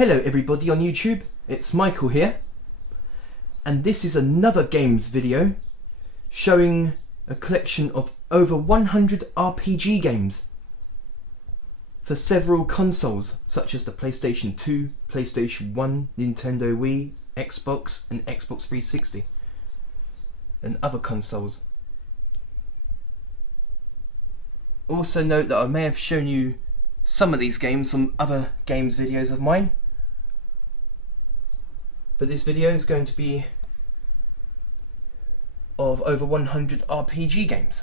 Hello everybody on YouTube, it's Michael here, and this is another games video showing a collection of over 100 RPG games for several consoles such as the PlayStation 2, PlayStation 1, Nintendo Wii, Xbox and Xbox 360 and other consoles. Also note that I may have shown you some of these games on other games videos of mine, but this video is going to be of over 100 RPG games.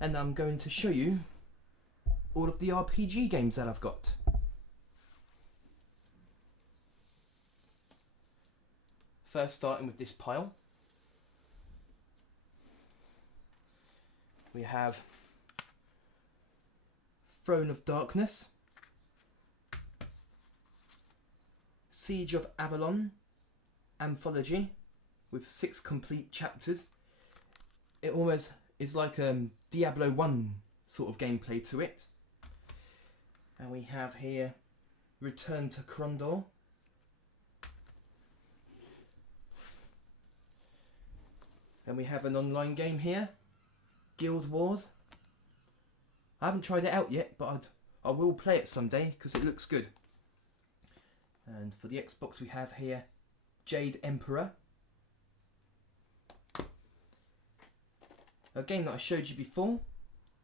And I'm going to show you all of the RPG games that I've got. First, starting with this pile, we have Throne of Darkness, Siege of Avalon Anthology with 6 complete chapters. It almost is like Diablo 1 sort of gameplay to it. And we have here Return to Krondor, and we have an online game here, Guild Wars. I haven't tried it out yet, but I will play it someday because it looks good. And for the Xbox we have here Jade Emperor, a game that I showed you before,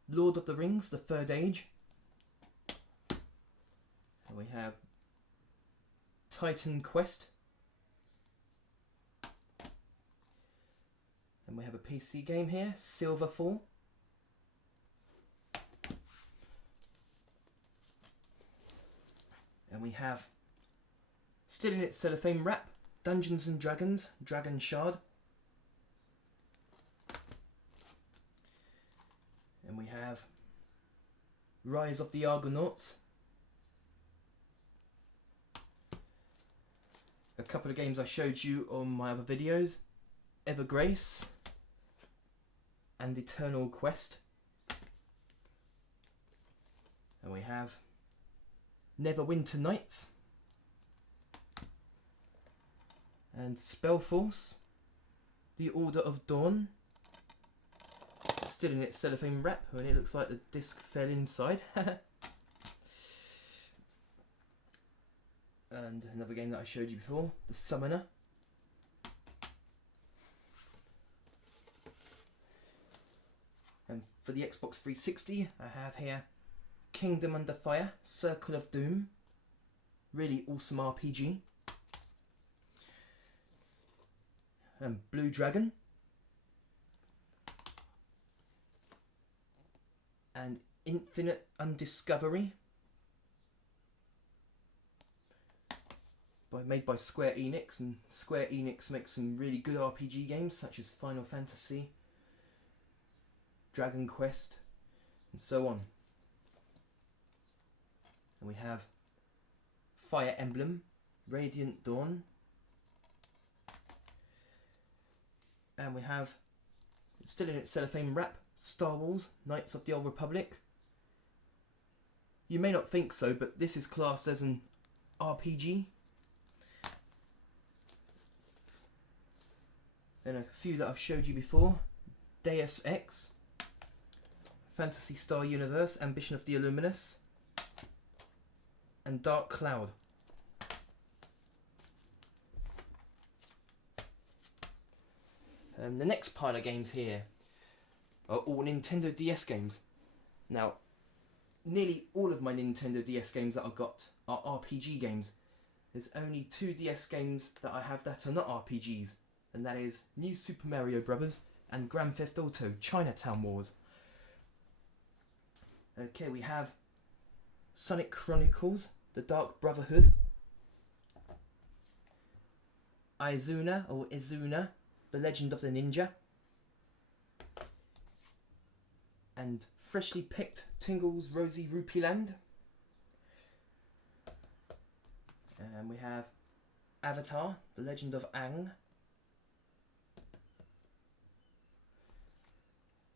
Lord of the Rings, The Third Age. And we have Titan Quest. And we have a PC game here, Silverfall. And we have, still in its cellophane wrap, Dungeons and Dragons, Dragon Shard. And we have Rise of the Argonauts. A couple of games I showed you on my other videos, Evergrace and Eternal Quest. And we have Neverwinter Nights and Spellforce, The Order of Dawn. Still in its cellophane wrap, and it looks like the disc fell inside. And another game that I showed you before, The Summoner. And for the Xbox 360, I have here Kingdom Under Fire, Circle of Doom. Really awesome RPG. And Blue Dragon. And Infinite Undiscovery, made by Square Enix, and Square Enix makes some really good RPG games such as Final Fantasy, Dragon Quest and so on. And we have Fire Emblem, Radiant Dawn, and we have, still in its cellophane wrap, Star Wars, Knights of the Old Republic. You may not think so, but this is classed as an RPG. Then a few that I've showed you before, Deus Ex, Phantasy Star Universe, Ambition of the Illuminus, and Dark Cloud. The next pile of games here are all Nintendo DS games. Now, nearly all of my Nintendo DS games that I've got are RPG games. There's only 2 DS games that I have that are not RPGs, and that is New Super Mario Bros. And Grand Theft Auto Chinatown Wars. Okay, we have Sonic Chronicles, The Dark Brotherhood, Izuna, The The Legend of the Ninja. And freshly picked Tingle's Rosy Rupee Land. And we have Avatar, The Legend of Aang.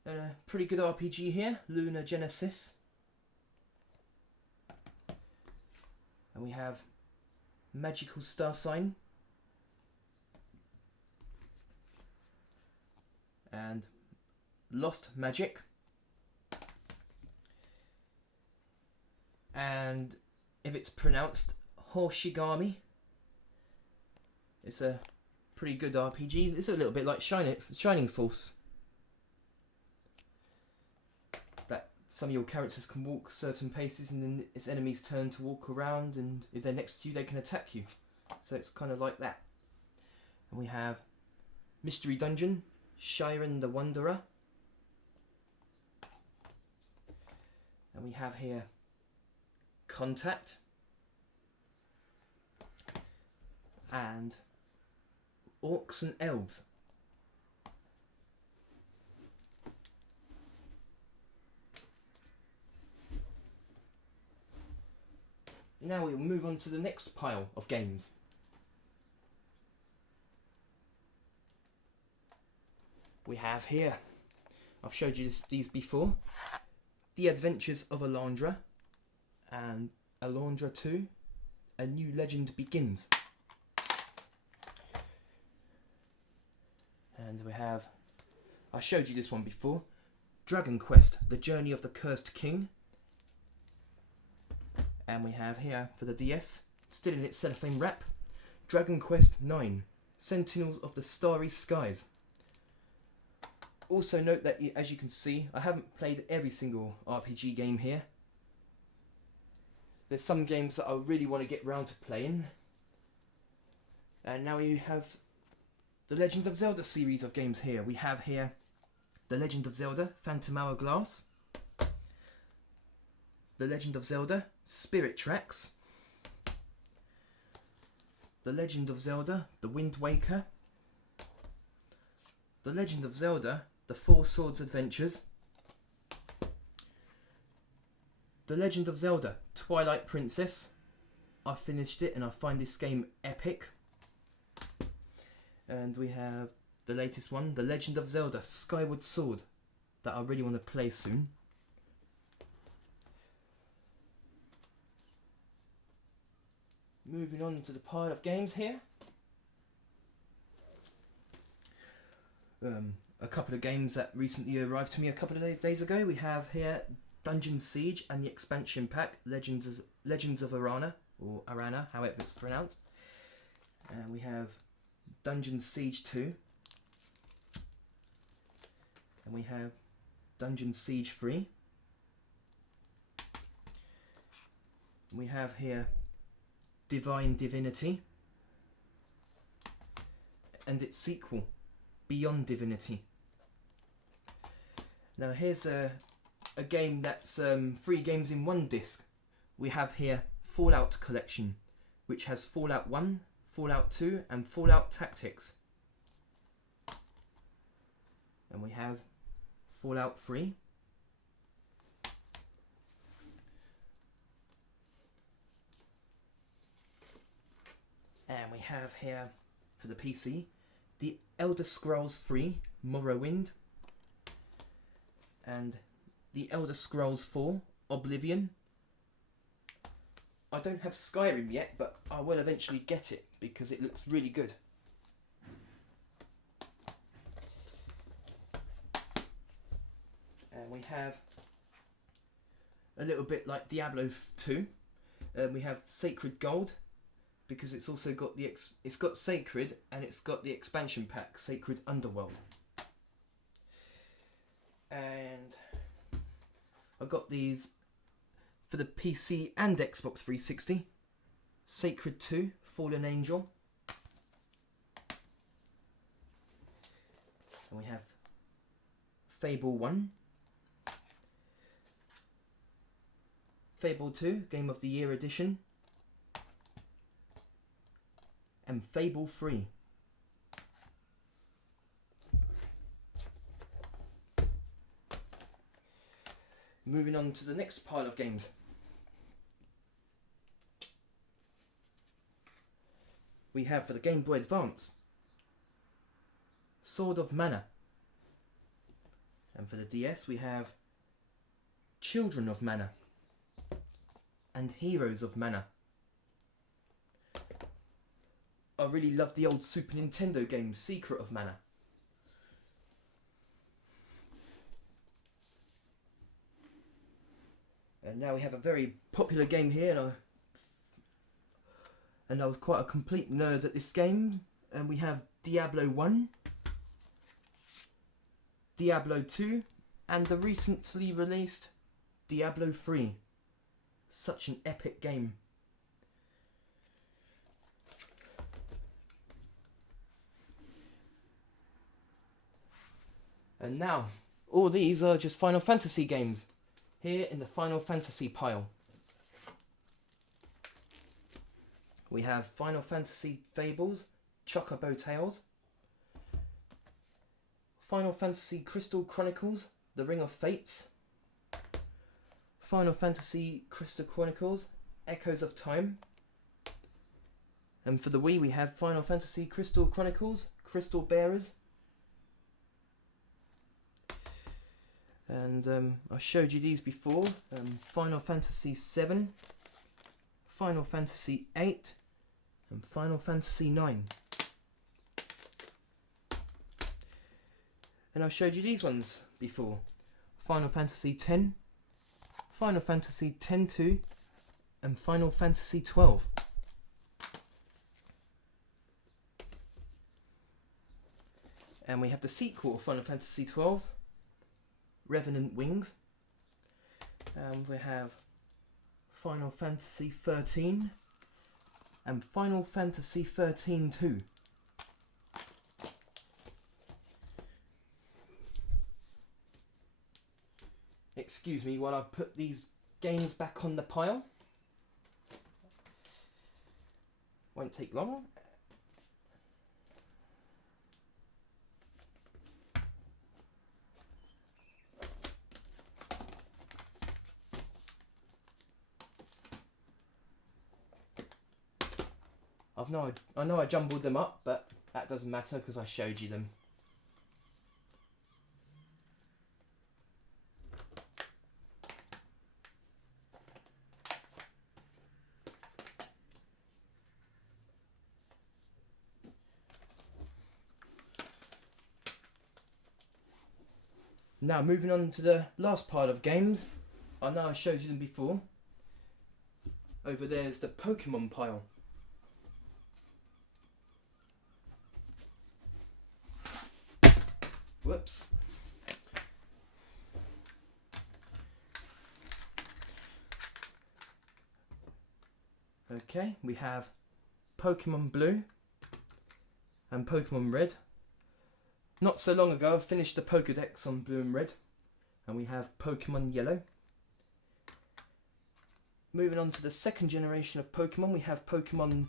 And a pretty good RPG here, Lunar Genesis. And we have Magical Star Sign. And Lost Magic. And if it's pronounced Hoshigami, it's a pretty good RPG. It's a little bit like Shining Force. That some of your characters can walk certain paces and then it's enemies' turn to walk around, and if they're next to you they can attack you. So it's kind of like that. And we have Mystery Dungeon, Shiren the Wanderer. And we have here Contact. And Orcs and Elves. Now we'll move on to the next pile of games. We have here, I've showed you these before, The Adventures of Alondra and Alondra 2, A New Legend Begins. And we have, I showed you this one before, Dragon Quest, The Journey of the Cursed King. And we have here, for the DS, still in its cellophane wrap, Dragon Quest 9, Sentinels of the Starry Skies. Also note that, as you can see, I haven't played every single RPG game here. There's some games that I really want to get round to playing. And now you have the Legend of Zelda series of games here. We have here The Legend of Zelda Phantom Hourglass, The Legend of Zelda Spirit Tracks, The Legend of Zelda The Wind Waker, The Legend of Zelda The Four Swords Adventures, The Legend of Zelda Twilight Princess. I finished it and I find this game epic. And we have the latest one, The Legend of Zelda Skyward Sword, that I really want to play soon. Moving on to the pile of games here. A couple of games that recently arrived to me a couple of days ago. We have here Dungeon Siege and the expansion pack, Legends of Arana, or Arana, however it's pronounced. And we have Dungeon Siege 2. And we have Dungeon Siege 3. We have here Divine Divinity and its sequel, Beyond Divinity. Now here's a game that's 3 games in one disc. We have here Fallout Collection, which has Fallout 1, Fallout 2 and Fallout Tactics. And we have Fallout 3. And we have here, for the PC, The Elder Scrolls 3 Morrowind and The Elder Scrolls 4 Oblivion. I don't have Skyrim yet, but I will eventually get it because it looks really good. And we have a little bit like Diablo 2. We have Sacred Gold, because it's also got it's got Sacred and it's got the expansion pack, Sacred Underworld. And I got these for the PC and Xbox 360. Sacred 2, Fallen Angel. And we have Fable 1. Fable 2, Game of the Year Edition. And Fable 3. moving on to the next pile of games. We have for the Game Boy Advance, Sword of Mana. And for the DS we have Children of Mana and Heroes of Mana. I really love the old Super Nintendo game Secret of Mana. And now we have a very popular game here, and I was quite a complete nerd at this game. And we have Diablo 1, Diablo 2, and the recently released Diablo 3. Such an epic game. And now, all these are just Final Fantasy games, here in the Final Fantasy pile. We have Final Fantasy Fables, Chocobo Tales, Final Fantasy Crystal Chronicles, The Ring of Fates, Final Fantasy Crystal Chronicles, Echoes of Time, and for the Wii we have Final Fantasy Crystal Chronicles, Crystal Bearers, and I showed you these before, Final Fantasy 7, Final Fantasy 8, and Final Fantasy 9. And I showed you these ones before, Final Fantasy 10, Final Fantasy X-2, and Final Fantasy 12. And we have the sequel of Final Fantasy 12, Revenant Wings. And we have Final Fantasy 13 and Final Fantasy 13-2. Excuse me while I put these games back on the pile. Won't take long. I know I jumbled them up, but that doesn't matter because I showed you them. Now moving on to the last pile of games. I know I showed you them before. Over there is the Pokemon pile. Whoops. Okay, we have Pokemon Blue and Pokemon Red. Not so long ago I finished the Pokédex on Blue and Red, and we have Pokemon Yellow. Moving on to the second generation of Pokemon, we have Pokemon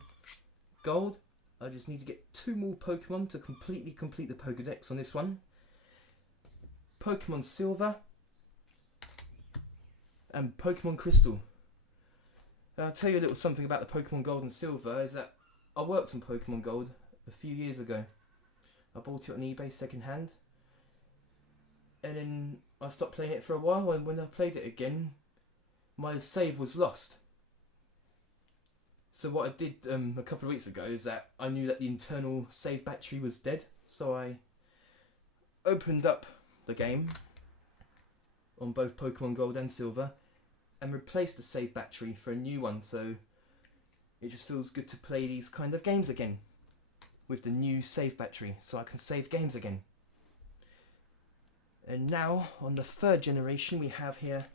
Gold. I just need to get 2 more Pokemon to completely complete the Pokédex on this one. Pokemon Silver and Pokemon Crystal. I'll tell you a little something about the Pokemon Gold and Silver, is that I worked on Pokemon Gold a few years ago. I bought it on eBay second hand, and then I stopped playing it for a while, and when I played it again, my save was lost. So what I did a couple of weeks ago is that I knew that the internal save battery was dead, so I opened up the game on both Pokemon Gold and Silver and replaced the save battery for a new one, so it just feels good to play these kind of games again with the new save battery, so I can save games again. And now on the third generation we have here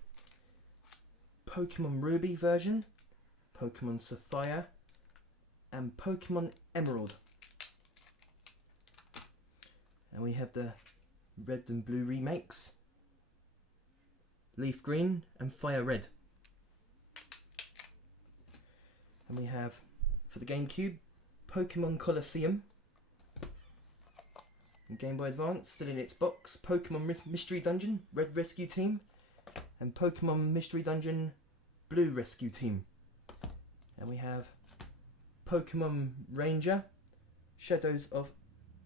Pokemon Ruby version, Pokemon Sapphire and Pokemon Emerald. And we have the Red and Blue remakes, Leaf Green and Fire Red. And we have, for the Gamecube, Pokemon Colosseum. And Game Boy Advance, still in its box, Pokemon Mystery Dungeon, Red Rescue Team. and Pokemon Mystery Dungeon Blue Rescue Team. And we have Pokemon Ranger Shadows of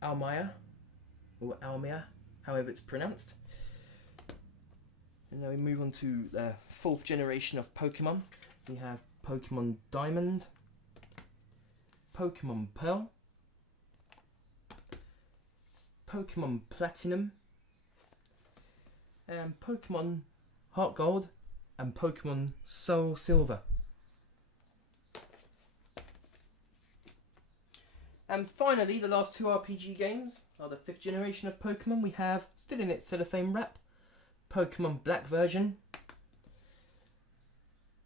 Almia, or Almia, however it's pronounced. And now we move on to the 4th generation of Pokemon. We have Pokemon Diamond, Pokemon Pearl, Pokemon Platinum, and Pokemon Heart Gold, and Pokemon Soul Silver. And finally, the last 2 RPG games are the 5th generation of Pokemon. We have, still in its cellophane wrap, Pokemon Black version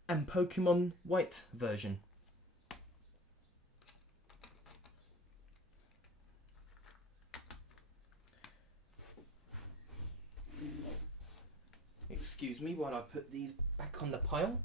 and Pokemon White version. Excuse me while I put these back on the pile.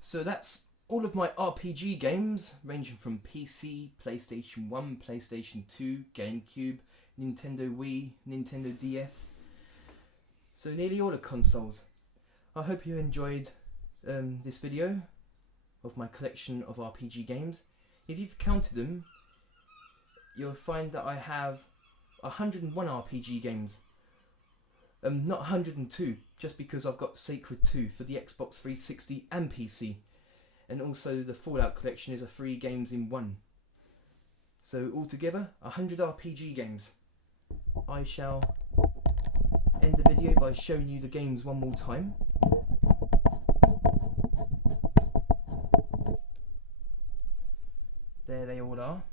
So that's all of my RPG games, ranging from PC, PlayStation 1, PlayStation 2, Gamecube, Nintendo Wii, Nintendo DS. So nearly all the consoles. I hope you enjoyed this video of my collection of RPG games. If you've counted them, you'll find that I have 101 RPG games. Not 102, just because I've got Sacred 2 for the Xbox 360 and PC. And also the Fallout collection is a 3 games in 1. So altogether, 100 RPG games. I shall end the video by showing you the games one more time. There they all are.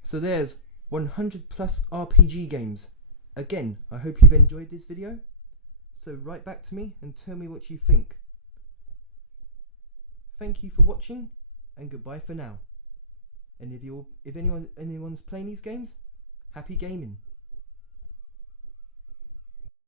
So there's 100 plus RPG games. Again, I hope you've enjoyed this video. So write back to me and tell me what you think. Thank you for watching and goodbye for now. And if anyone's playing these games, happy gaming.